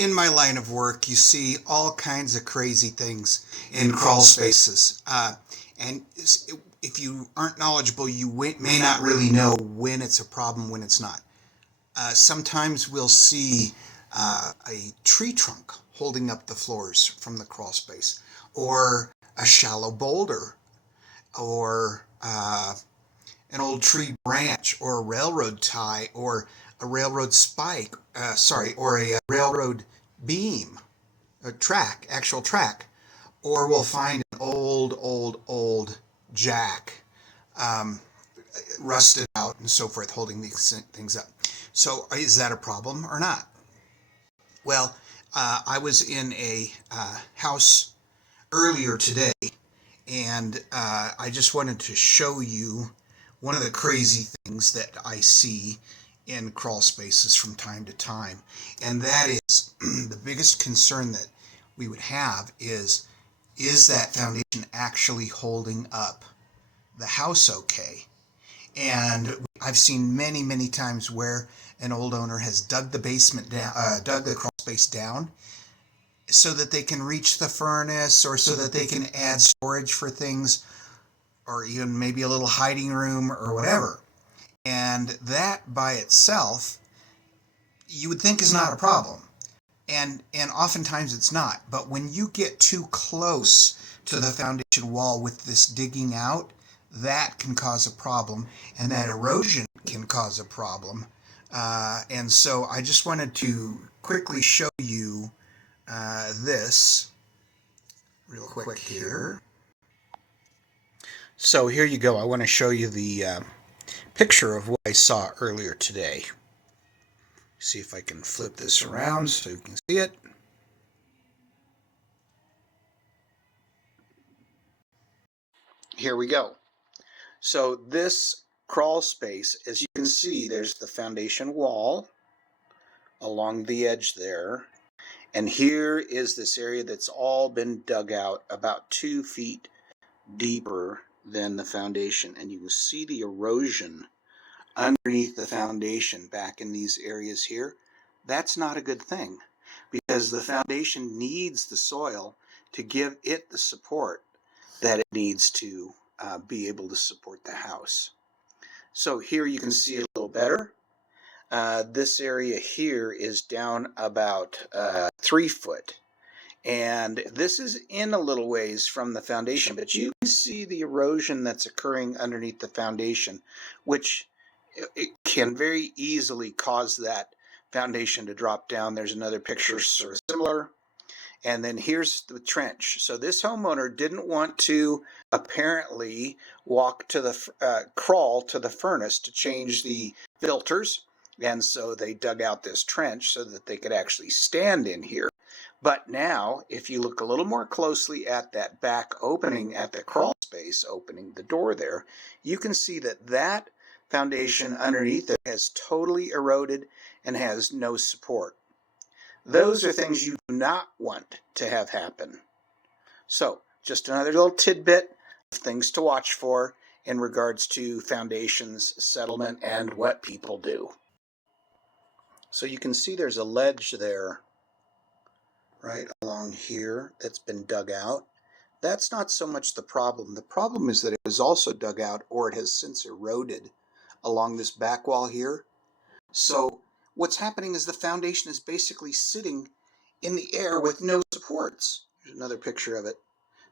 In my line of work, you see all kinds of crazy things in crawl spaces. And if you aren't knowledgeable, you may not really know when it's a problem, when it's not. Sometimes we'll see a tree trunk holding up the floors from the crawl space, or a shallow boulder, or an old tree branch, or a railroad tie, or a railroad spike, or a railroad beam, a track, actual track, or we'll find an old jack, rusted out and so forth, holding these things up. So is that a problem or not? Well, I was in a house earlier today, and I just wanted to show you one of the crazy things that I see in crawl spaces from time to time. And that is the biggest concern that we would have is that foundation actually holding up the house okay? And I've seen many times where an old owner has dug the basement down, dug the crawl space down, so that they can reach the furnace, or so that they can add storage for things, or even maybe a little hiding room or whatever. And that by itself, you would think is not a problem. And oftentimes it's not. But when you get too close to the foundation wall with this digging out, that can cause a problem, and that erosion can cause a problem. And so I just wanted to quickly show you this real quick here. So here you go. I want to show you the picture of what I saw earlier today. See if I can flip this around so you can see it. Here we go. So this crawl space, as you can see, there's the foundation wall along the edge there. And here is this area that's all been dug out about 2 feet deeper than the foundation. And you can see the erosion underneath the foundation back in these areas here. That's not a good thing, because the foundation needs the soil to give it the support that it needs to be able to support the house. So here you can see it a little better. This area here is down about 3 foot. And this is in a little ways from the foundation, but you can see the erosion that's occurring underneath the foundation, which it can very easily cause that foundation to drop down. There's another picture sort of similar. And then here's the trench. So this homeowner didn't want to apparently walk to the crawl to the furnace to change the filters. And so they dug out this trench so that they could actually stand in here. But now, if you look a little more closely at that back opening at the crawl space, opening the door there, you can see that that foundation underneath it has totally eroded and has no support. Those are things you do not want to have happen. So, just another little tidbit of things to watch for in regards to foundations, settlement, and what people do. So you can see there's a ledge there, right along here, that's been dug out. That's not so much the problem. The problem is that it was also dug out, or it has since eroded along this back wall here. So what's happening is the foundation is basically sitting in the air with no supports. Here's another picture of it.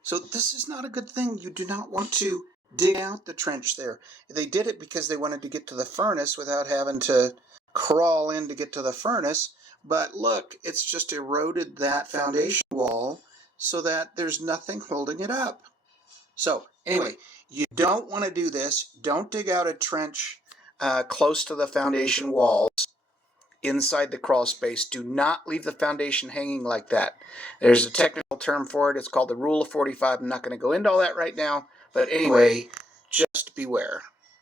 So this is not a good thing. You do not want to dig out the trench there. They did it because they wanted to get to the furnace without having to crawl in to get to the furnace. But look, it's just eroded that foundation wall so that there's nothing holding it up. So anyway, you don't want to do this. Don't dig out a trench close to the foundation walls inside the crawl space. Do not leave the foundation hanging like that. There's a technical term for it. It's called the rule of 45. I'm not going to go into all that right now. But anyway, just beware.